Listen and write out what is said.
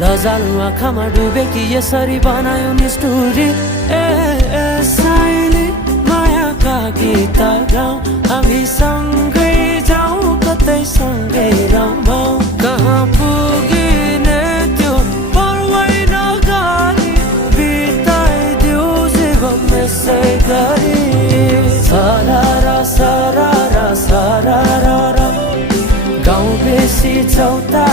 लजालु आँखामा डुबेकी यसरी बनायो नि स्टोरी साइली मायाका गीत गाउँ हामी सँगै जाउँ कतै सँगै रमाउँ कहाँ पुगिने त्यो पर्वै नगरी बिताइदियो जीवन यसै गरी सरारा सरारा सरारा गाउँ बेसी चौता